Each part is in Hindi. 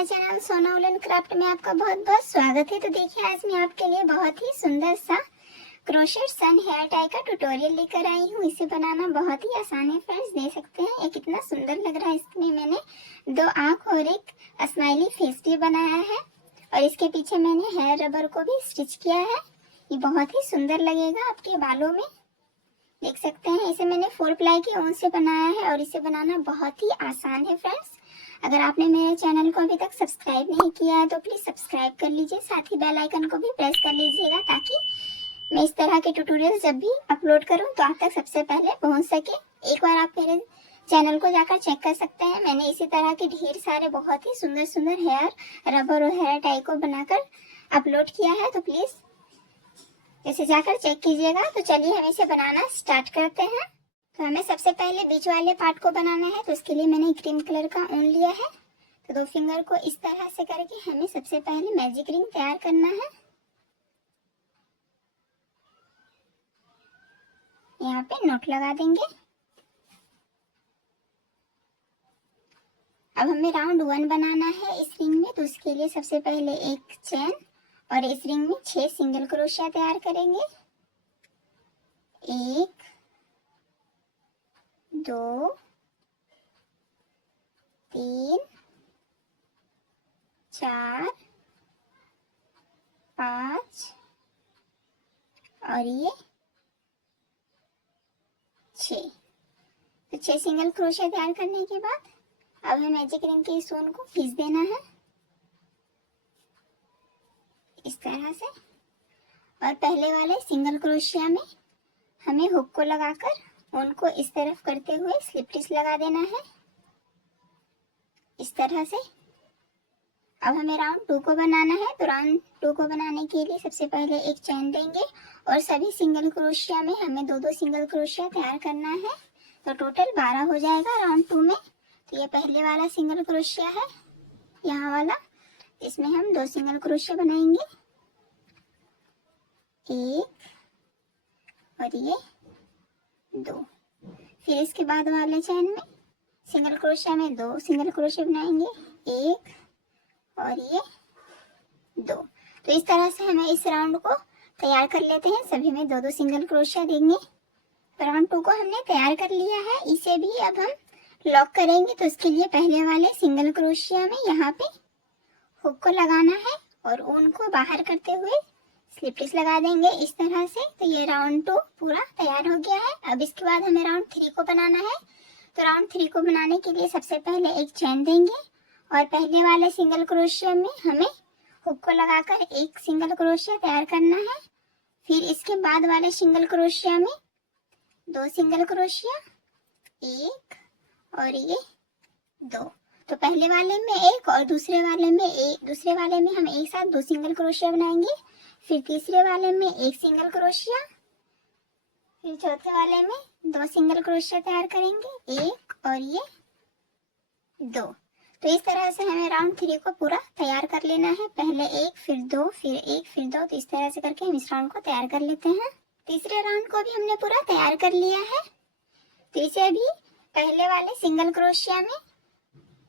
मेरा चैनल सोना वुलन क्राफ्ट में आपका बहुत बहुत स्वागत है। तो देखिए, आज मैं आपके लिए बहुत ही सुंदर सा क्रोशेट सन हेयर टाई का ट्यूटोरियल लेकर आई हूँ। इसे बनाना बहुत ही आसान है फ्रेंड्स, देख सकते हैं ये कितना सुंदर लग रहा है। इसमें मैंने 2 आँख और एक स्माइली फेस भी बनाया है और इसके पीछे मैंने हेयर रबर को भी स्टिच किया है। ये बहुत ही सुंदर लगेगा आपके बालों में, देख सकते हैं। इसे मैंने 4 प्लाई की ऊन से बनाया है और इसे बनाना बहुत ही आसान है फ्रेंड्स। अगर आपने मेरे चैनल को अभी तक सब्सक्राइब नहीं किया है तो प्लीज सब्सक्राइब कर लीजिए, साथ ही बेल आइकन को भी प्रेस कर लीजिएगा ताकि मैं इस तरह के ट्यूटोरियल जब भी अपलोड करूं तो आप तक सबसे पहले पहुंच सके। एक बार आप मेरे चैनल को जाकर चेक कर सकते हैं। मैंने इसी तरह के ढेर सारे बहुत ही सुंदर सुंदर हेयर रबर और हेयर टाई को बनाकर अपलोड किया है, तो प्लीज इसे जाकर चेक कीजिएगा। तो चलिए हम इसे बनाना स्टार्ट करते हैं। तो हमें सबसे पहले बीच वाले पार्ट को बनाना है, तो उसके लिए मैंने क्रीम कलर का ऊन लिया है। तो 2 फिंगर को इस तरह से करके हमें सबसे पहले मैजिक रिंग तैयार करना है। यहाँ पे नोट लगा देंगे। अब हमें राउंड 1 बनाना है इस रिंग में, तो उसके लिए सबसे पहले एक चेन और इस रिंग में 6 सिंगल क्रोशिया तैयार करेंगे। 1 2 3 4 5 और ये 6। तो 6 सिंगल क्रोशिया तैयार करने के बाद अब हमें मैजिक रिंग के इस ऊन को खींच देना है इस तरह से, और पहले वाले सिंगल क्रोशिया में हमें हुक को लगाकर ऊन को इस तरफ करते हुए स्लिप स्टिच लगा देना है इस तरह से। अब हमें राउंड 2 को बनाना है, तो राउंड 2 को बनाने के लिए सबसे पहले एक चेन देंगे और सभी सिंगल क्रोशिया में हमें 2-2 सिंगल क्रोशिया तैयार करना है। तो टोटल 12 हो जाएगा राउंड 2 में। तो ये पहले वाला सिंगल क्रोशिया है, यहाँ वाला, इसमें हम 2 सिंगल क्रोशिया बनाएंगे, 1 और ये 2। फिर इसके बाद वाले चेन में सिंगल क्रोशिया में 2 सिंगल क्रोशिया बनाएंगे, 1 और ये 2। तो इस तरह से हमें इस राउंड को तैयार कर लेते हैं। सभी में 2-2 सिंगल क्रोशिया देंगे। राउंड 2 को हमने तैयार कर लिया है। इसे भी अब हम लॉक करेंगे, तो उसके लिए पहले वाले सिंगल क्रोशिया में यहाँ पे हुक को लगाना है और ऊन को बाहर करते हुए स्लिप स्टिच लगा देंगे इस तरह से। तो ये राउंड 2 पूरा तैयार हो गया है। अब इसके बाद हमें राउंड 3 को बनाना है। तो राउंड 3 को बनाने के लिए सबसे पहले एक चेन देंगे और पहले वाले सिंगल क्रोशिया में हमें हुक को लगाकर एक सिंगल क्रोशिया तैयार करना है। फिर इसके बाद वाले सिंगल क्रोशिया में 2 सिंगल क्रोशिया, 1 और ये 2। तो पहले वाले में 1 और दूसरे वाले में हम एक साथ 2 सिंगल क्रोशिया बनाएंगे। फिर तीसरे वाले में 1 सिंगल क्रोशिया, फिर चौथे वाले में 2 सिंगल क्रोशिया तैयार करेंगे, 1 और ये 2। तो इस तरह से हमें राउंड 3 को पूरा तैयार कर लेना है। पहले 1 फिर 2 फिर 1 फिर 2, तो इस तरह से करके हम इस राउंड को तैयार कर लेते हैं। तीसरे राउंड को भी हमने पूरा तैयार कर लिया है। तो इसे भी पहले वाले सिंगल क्रोशिया में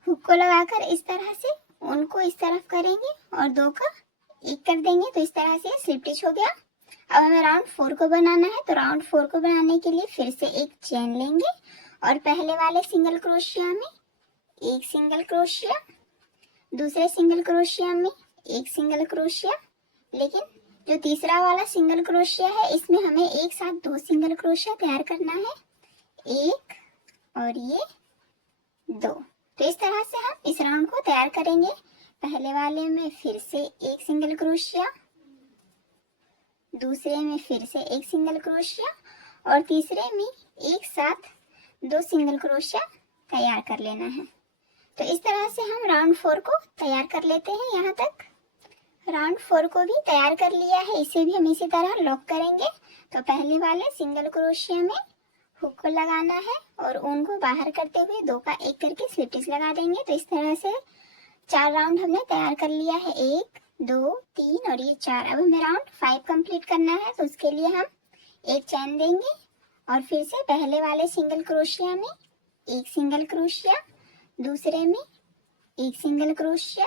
हुक को लगाकर इस तरह से ऊन को इस तरफ करेंगे और 2 का 1 कर देंगे। तो इस तरह से स्लिप स्टिच हो गया। अब हमें राउंड 4 को बनाना है। तो राउंड 4 को बनाने के लिए फिर से एक चेन लेंगे और पहले वाले सिंगल क्रोशिया में 1 सिंगल क्रोशिया, दूसरे सिंगल क्रोशिया में 1 सिंगल क्रोशिया, लेकिन जो तीसरा वाला सिंगल क्रोशिया है इसमें हमें एक साथ 2 सिंगल क्रोशिया तैयार करना है, 1 और ये 2। तो इस तरह से हम इस राउंड को तैयार करेंगे। पहले वाले में फिर से 1 सिंगल क्रोशिया, दूसरे में फिर से 1 सिंगल क्रोशिया और तीसरे में एक साथ 2 सिंगल क्रोशिया तैयार कर लेना है। तो इस तरह से हम राउंड 4 को तैयार कर लेते हैं। यहाँ तक राउंड 4 को भी तैयार कर लिया है। इसे भी हम इसी तरह लॉक करेंगे। तो पहले वाले सिंगल क्रोशिया में हुक को लगाना है और ऊन को बाहर करते हुए 2 का 1 करके स्लिप स्टिच लगा देंगे। तो इस तरह से 4 राउंड हमने तैयार कर लिया है, 1 2 3 और ये 4। अब हमें राउंड 5 कंप्लीट करना है। तो उसके लिए हम एक चेन देंगे और फिर से पहले वाले सिंगल क्रोशिया में 1 सिंगल क्रोशिया, दूसरे में 1 सिंगल क्रोशिया,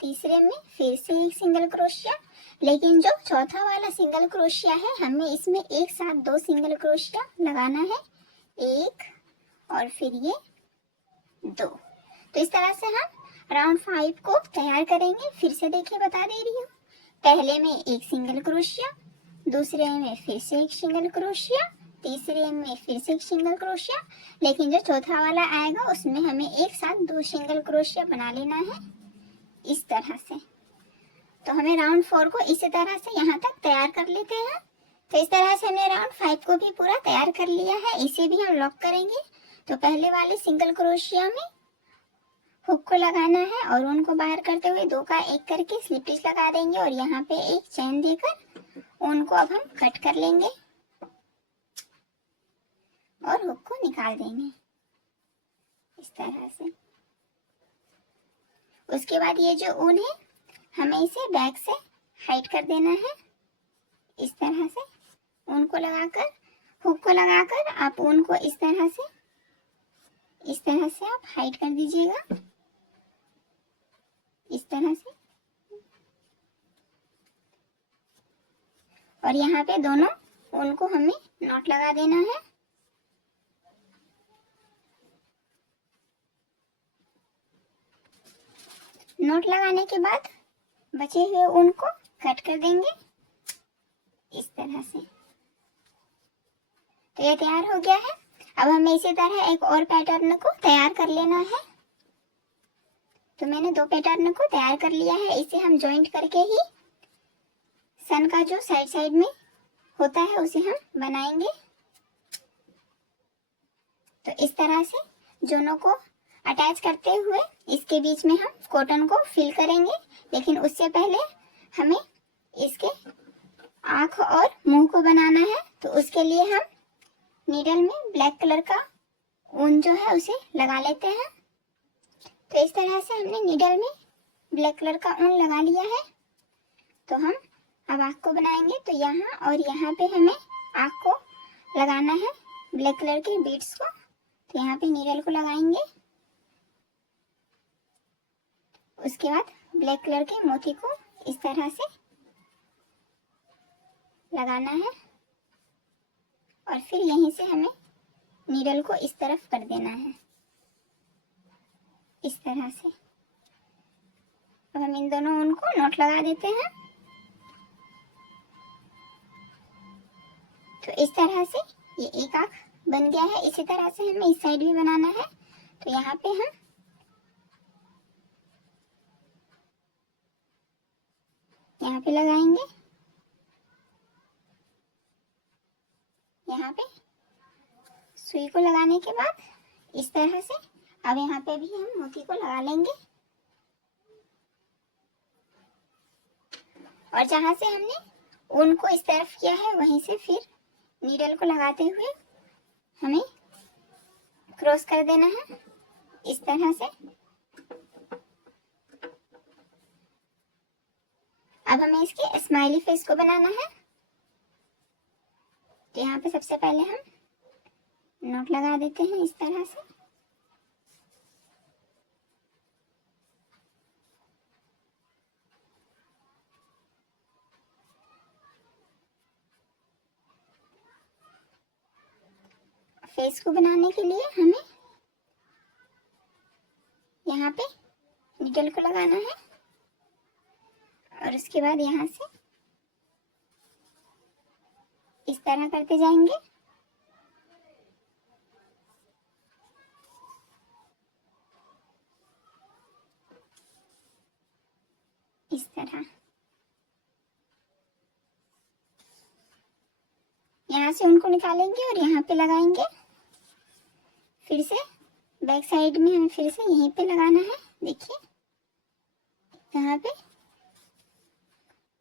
तीसरे में फिर से एक सिंगल क्रोशिया, लेकिन जो चौथा वाला सिंगल क्रोशिया है हमें इसमें एक साथ 2 सिंगल क्रोशिया लगाना है, एक और फिर ये 2। तो इस तरह से हम राउंड 5 को तैयार करेंगे। फिर से देखिए बता दे रही हूँ, पहले में एक सिंगल क्रोशिया, दूसरे में फिर से एक सिंगल क्रोशिया, तीसरे में फिर से एक सिंगल क्रोशिया, लेकिन जो चौथा वाला आएगा उसमें हमें एक साथ 2 सिंगल क्रोशिया बना लेना है इस तरह से। तो हमें राउंड 4 को इसी तरह से यहाँ तक तैयार कर लेते हैं। तो इस तरह से हमने राउंड 5 को भी पूरा तैयार कर लिया है। इसे भी हम लॉक करेंगे। तो पहले वाले सिंगल क्रोशिया में हुक को लगाना है और उनको बाहर करते हुए 2 का 1 करके स्लिप स्टिच लगा देंगे और यहाँ पे एक चेन देकर उनको अब हम कट कर लेंगे और हुक को निकाल देंगे इस तरह से। उसके बाद ये जो ऊन है हमें इसे बैक से हाइड कर देना है इस तरह से। ऊन को लगाकर, हुक को लगाकर आप ऊन को इस तरह से आप हाइड कर दीजिएगा इस तरह से। और यहाँ पे दोनों ऊन को हमें नॉट लगा देना है। नॉट लगाने के बाद बचे हुए ऊन को कट कर देंगे इस तरह से। तो ये तैयार हो गया है। अब हमें इसी तरह एक और पैटर्न को तैयार कर लेना है। तो मैंने 2 पैटर्न को तैयार कर लिया है। इसे हम जॉइंट करके ही सन का जो साइड साइड में होता है उसे हम बनाएंगे। तो इस तरह से दोनों को अटैच करते हुए इसके बीच में हम कॉटन को फिल करेंगे, लेकिन उससे पहले हमें इसके आँख और मुंह को बनाना है। तो उसके लिए हम नीडल में ब्लैक कलर का ऊन जो है उसे लगा लेते हैं। तो इस तरह से हमने नीडल में ब्लैक कलर का ऊन लगा लिया है। तो हम अब आँख को बनाएंगे। तो यहाँ और यहाँ पे हमें आँख को लगाना है ब्लैक कलर के बीड्स को। तो यहाँ पे नीडल को लगाएंगे, उसके बाद ब्लैक कलर के मोती को इस तरह से लगाना है और फिर यहीं से हमें नीडल को इस तरफ कर देना है इस तरह से। अब हम इन दोनों ऊन को नॉट लगा देते हैं। तो इस तरह से ये एक आँख बन गया है। इसी तरह से हमें इस साइड भी बनाना है। तो यहाँ पे हम यहाँ पे लगाएंगे, यहाँ पे सुई को लगाने के बाद इस तरह से अब यहाँ पे भी हम मोती को लगा लेंगे और जहाँ से हमने ऊन को इस तरफ किया है वहीं से फिर नीडल को लगाते हुए हमें क्रॉस कर देना है इस तरह से। अब हमें इसके स्माइली फेस को बनाना है। तो यहाँ पे सबसे पहले हम नोट लगा देते हैं इस तरह से। फेस को बनाने के लिए हमें यहाँ पे निडल को लगाना है और उसके बाद यहाँ से इस तरह करते जाएंगे। इस तरह यहाँ से उनको निकालेंगे और यहाँ पे लगाएंगे। फिर से बैक साइड में हमें फिर से यहीं पे लगाना है, देखिए यहाँ पे,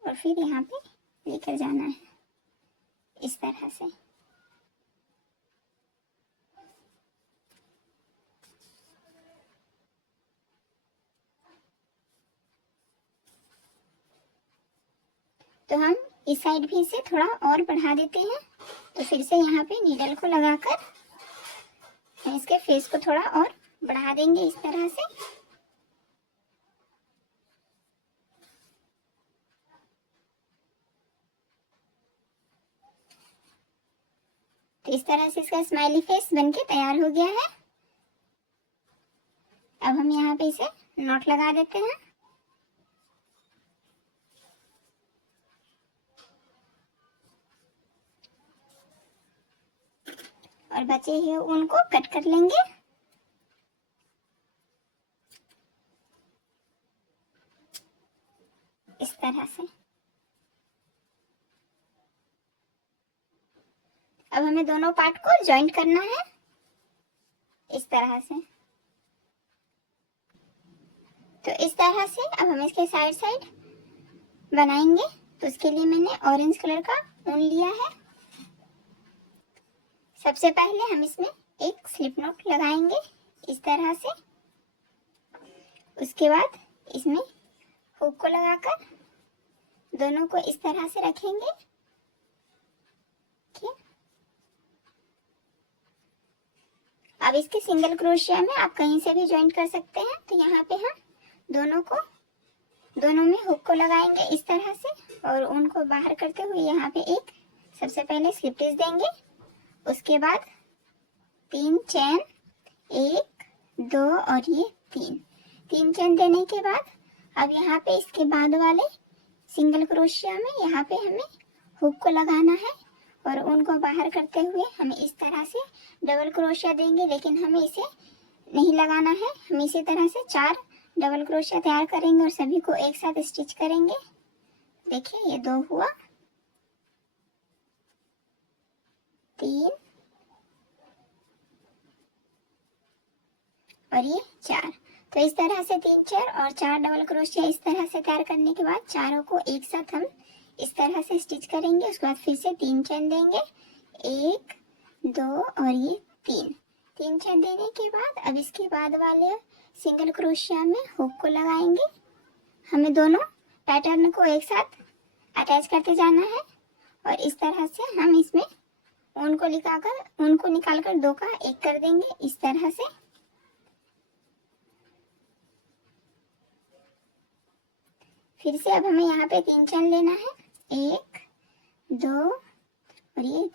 और फिर यहाँ पे लेकर जाना है इस तरह से। तो हम इस साइड भी इसे थोड़ा और बढ़ा देते हैं। तो फिर से यहाँ पे नीडल को लगाकर इसके फेस को थोड़ा और बढ़ा देंगे इस तरह से। तरह से इसका स्माइली फेस बनके तैयार हो गया है। अब हम यहाँ पे इसे नॉट लगा देते हैं। और बचे हुए ऊन को कट कर लेंगे। इस तरह से। अब हमें दोनों पार्ट को जॉइंट करना है इस तरह से। तो इस तरह से अब हम इसके साइड साइड बनाएंगे। तो उसके लिए मैंने ऑरेंज कलर का ऊन लिया है। सबसे पहले हम इसमें एक स्लिप नॉट लगाएंगे इस तरह से। उसके बाद इसमें हुक को लगाकर दोनों को इस तरह से रखेंगे। ठीक। अब इसके सिंगल क्रोशिया में आप कहीं से भी ज्वाइन कर सकते हैं। तो यहाँ पे हम दोनों में हुक को लगाएंगे इस तरह से और ऊन को बाहर करते हुए यहाँ पे एक सबसे पहले स्लिप स्टिच देंगे। उसके बाद 3 चेन, 1 2 और ये 3 चेन देने के बाद अब यहाँ पे इसके बाद वाले सिंगल क्रोशिया में यहाँ पे हमें हुक को लगाना है और ऊन को बाहर करते हुए हमें इस तरह से डबल क्रोशिया देंगे। लेकिन हमें इसे नहीं लगाना है। हम इसी तरह से 4 डबल क्रोशिया तैयार करेंगे और सभी को एक साथ स्टिच करेंगे। देखिए ये 2 हुआ, 3 और ये 4। तो इस तरह से 3 4 और 4 डबल क्रोशिया इस तरह से तैयार करने के बाद चारों को एक साथ हम इस तरह से स्टिच करेंगे। उसके बाद फिर से 3 चेन देंगे, 1 2 और ये 3 चेन देने के बाद अब इसके बाद वाले सिंगल क्रोशिया में हुक को लगाएंगे। हमें दोनों पैटर्न को एक साथ अटैच करते जाना है और इस तरह से हम इसमें ऊन को निकालकर 2 का 1 कर देंगे इस तरह से। फिर से अब हमें यहाँ पे 3 चेन लेना है, 1 2 और ये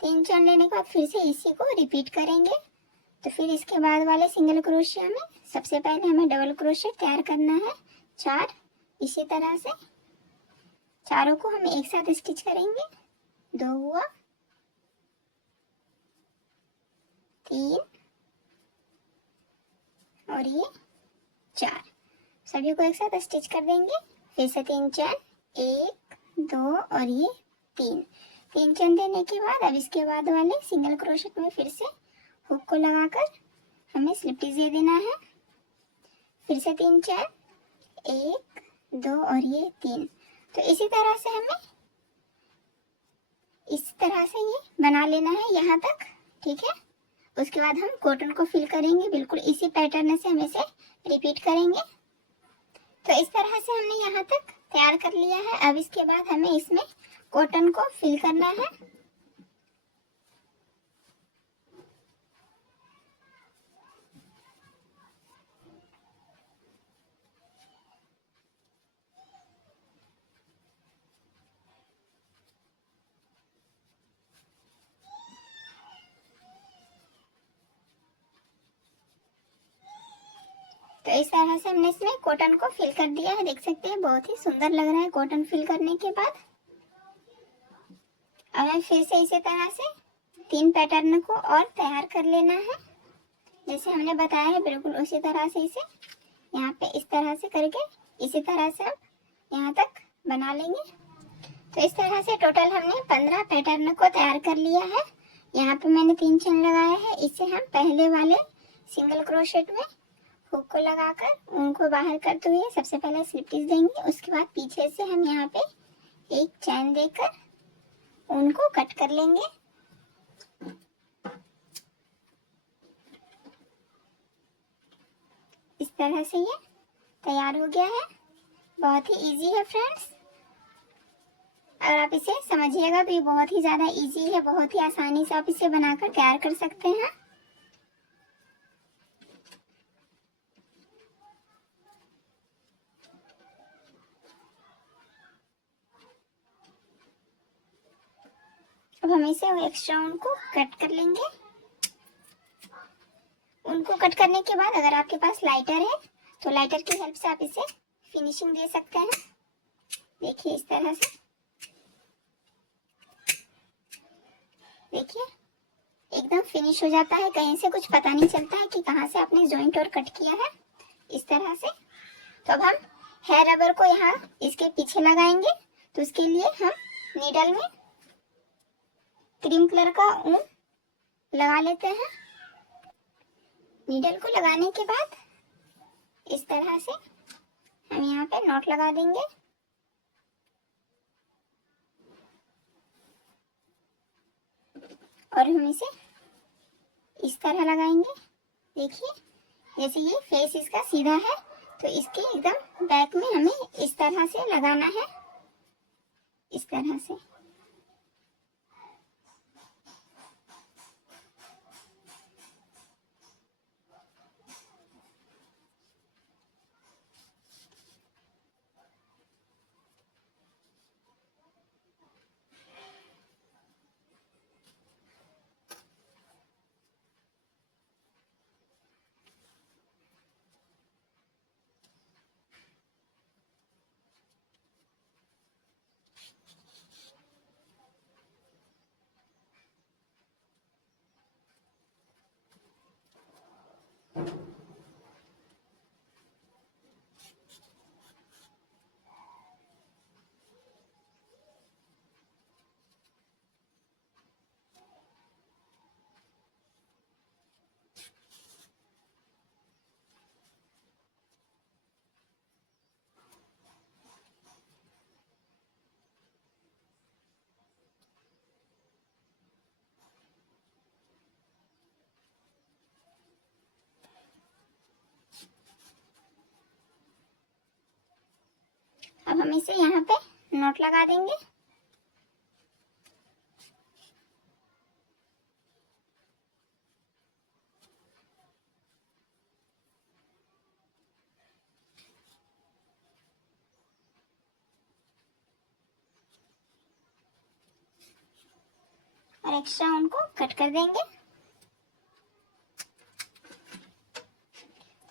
3 चेन लेने के बाद फिर से इसी को रिपीट करेंगे। तो फिर इसके बाद वाले सिंगल क्रोशिया में सबसे पहले हमें डबल क्रोशिया तैयार करना है 4। इसी तरह से चारों को हम एक साथ स्टिच करेंगे। 2 हुआ, 3 और ये 4। सभी को एक साथ स्टिच कर देंगे। फिर से 3 चेन, 1 2 और ये 3 चेन देने के बाद अब इसके बाद वाले सिंगल क्रोशेट में फिर से हुक को लगाकर हमें स्लिप स्टिच दे देना है। फिर से 3 चेन, 1 2 और ये 3। तो इसी तरह से हमें इस तरह से ये बना लेना है यहाँ तक। ठीक है। उसके बाद हम कॉटन को फिल करेंगे। बिल्कुल इसी पैटर्न से हम इसे रिपीट करेंगे। तो इस तरह से हमने यहाँ तक तैयार कर लिया है। अब इसके बाद हमें इसमें कॉटन को फिल करना है। तो इस तरह से हमने इसमें कॉटन को फिल कर दिया है। देख सकते हैं बहुत ही सुंदर लग रहा है कॉटन फिल करने के बाद। अब हमें फिर से इसी तरह से 3 पैटर्न को और तैयार कर लेना है। जैसे हमने बताया है बिल्कुल उसी तरह से इसे यहाँ पे इस तरह से करके इसी तरह से हम यहाँ तक बना लेंगे। तो इस तरह से टोटल हमने 15 पैटर्न को तैयार कर लिया है। यहाँ पे मैंने 3 चेन लगाया है। इससे हम पहले वाले सिंगल क्रोशेट में हुक को लगाकर उनको बाहर करते हुए सबसे पहले स्लिप स्टिच देंगे। उसके बाद पीछे से हम यहाँ पे एक चैन देकर उनको कट कर लेंगे। इस तरह से ये तैयार हो गया है। बहुत ही इजी है फ्रेंड्स। अगर आप इसे समझिएगा तो ये बहुत ही ज़्यादा इजी है। बहुत ही आसानी से आप इसे बनाकर तैयार कर सकते हैं। अब हम इसे एक्स्ट्रा उनको कट कर लेंगे। उनको कट करने के बाद अगर आपके पास लाइटर है तो लाइटर की हेल्प से आप इसे फिनिशिंग दे सकते हैं। देखिए इस तरह से, देखिए एकदम फिनिश हो जाता है, कहीं से कुछ पता नहीं चलता है कि कहाँ से आपने जॉइंट और कट किया है, इस तरह से। तो अब हम हेयर रबर को यहाँ इसके पीछे लगाएंगे। तो उसके लिए हम नीडल में क्रीम कलर का ऊन लगा लेते हैं। नीडल को लगाने के बाद इस तरह से हम यहाँ पे नॉट लगा देंगे। और हम इसे इस तरह लगाएंगे। देखिए जैसे ये फेस इसका सीधा है तो इसके एकदम बैक में हमें इस तरह से लगाना है, इस तरह से। अब हम इसे यहाँ पे नॉट लगा देंगे। और एक्स्ट्रा उनको कट कर देंगे।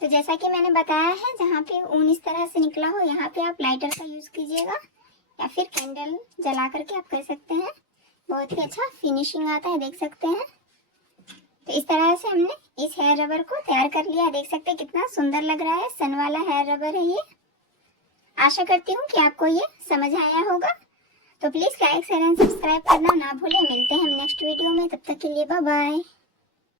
तो जैसा कि मैंने बताया है, जहाँ पे ऊन इस तरह से निकला हो यहाँ पे आप लाइटर का यूज कीजिएगा या फिर कैंडल जला करके आप कर सकते हैं। बहुत ही अच्छा फिनिशिंग आता है, देख सकते हैं। तो इस तरह से हमने इस हेयर रबर को तैयार कर लिया। देख सकते हैं कितना सुंदर लग रहा है, सन वाला हेयर रबर है ये। आशा करती हूँ कि आपको ये समझ आया होगा। तो please like share and subscribe करना ना भूलें। मिलते हैं हम नेक्स्ट वीडियो में, तब तक के लिए बाय बाय।